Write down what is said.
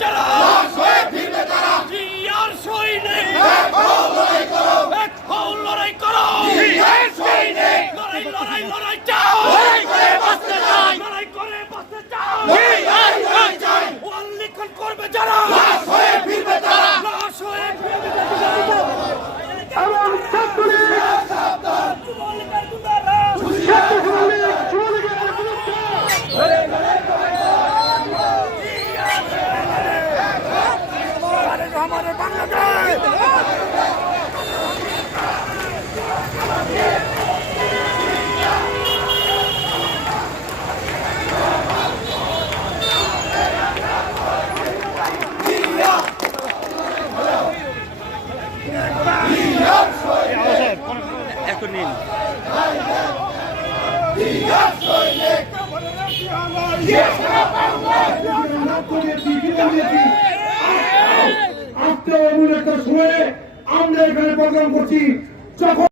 যারা লাশ হয়ে ফিরবে তারা জিয়ার সৈনিক। এক হও লড়াই করো। এক হও লড়াই করো জিয়ার সৈনিক লড়াই লড়াই লড়াই চাও। লড়াই করে বাঁচতে চাই লড়াই করে বাঁচতে চাও। জিয়ার লড়াই চাই ওয়াল লিখন করবে যারা লাশ হয়ে ফিরবে তারা লাশ হয়ে ফিরবে তারা এবং ছাত্রী ছাত্র যুবলীগের গুন্ডারা ছাত্র যুবলীগ যুবলীগের গুন্ডারা আমার বাংলাদেশ এখন নিন Yes, I'm not going to be এমন একটা সময়ে আমরা এখানে প্রোগ্রাম করছি। যখন